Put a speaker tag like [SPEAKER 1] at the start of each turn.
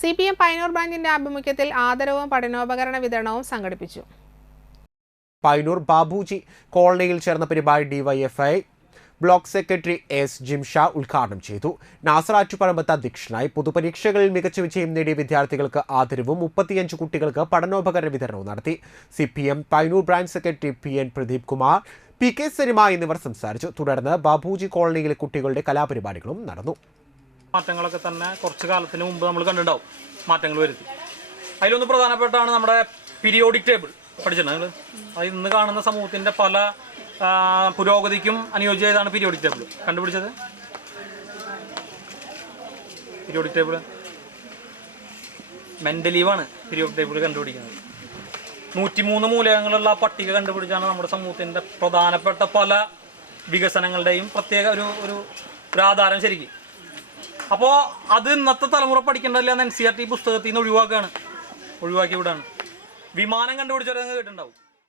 [SPEAKER 1] C P M Painur ബ്രാഞ്ചിന്റെ ആഭിമുഖ്യത്തിൽ ആദരവും പഠനോപകരണ വിതരണവും സംഘടിപ്പിച്ചു.
[SPEAKER 2] പൈനൂർ ബാബുജി കോളനിയിൽ ചേർന്ന പരിപാടി DYFI block secretary S Jimsha ഉദ്ഘാടനം ചെയ്തു. നാസർ ആറ്റുപറമ്പത്ത് അധ്യക്ഷനായി പൊതുപരീക്ഷകളിൽ മികച്ച വിജയം നേടിയ വിദ്യാർത്ഥികൾക്ക് ആദരവും മുപ്പത്തിയഞ്ച് കുട്ടികൾക്ക് പഠനോപകരണ വിതരണവും നടത്തി. C P M Painur branch secretary P N Pradeep Kumar P K Sarima എന്നിവർ സംസാരിച്ചു. തുടർന്ന് ബാബുജി കോളനിയിലെ കുട്ടികളുടെ കലാപരിപാടികളും നടന്നു.
[SPEAKER 3] മാറ്റങ്ങളൊക്കെ തന്നെ കുറച്ച് കാലത്തിന് മുമ്പ് നമ്മൾ കണ്ടിട്ടുണ്ടാവും മാറ്റങ്ങൾ വരുത്തി. അതിലൊന്ന് പ്രധാനപ്പെട്ടാണ് നമ്മുടെ പീരിയോഡിക് ടേബിൾ പഠിച്ചിട്ടുണ്ട് അത് ഇന്ന് കാണുന്ന സമൂഹത്തിന്റെ പല പുരോഗതിക്കും അനുയോജ്യതാണ് പീരിയോഡിക് ടേബിൾ കണ്ടുപിടിച്ചത്? പീരിയോഡിക് ടേബിൾ മെന്റലീവാണ് പീരിയോഡിക് ടേബിൾ കണ്ടുപിടിക്കുന്നത്. നൂറ്റിമൂന്ന് മൂലകങ്ങളുള്ള പട്ടിക കണ്ടുപിടിച്ചാണ് നമ്മുടെ സമൂഹത്തിന്റെ പ്രധാനപ്പെട്ട പല വികസനങ്ങളുടെയും പ്രത്യേക ഒരു ഒരു ആധാരം ശരിക്കും. അപ്പോൾ അത് ഇന്നത്തെ തലമുറ പഠിക്കേണ്ടതില്ല എൻ സി ആർ ടി പുസ്തകത്തിൽ നിന്ന് ഒഴിവാക്കുകയാണ് ഒഴിവാക്കി വിടാണ്. വിമാനം കണ്ടുപിടിച്ചവരെ കേട്ടിട്ടുണ്ടാവും.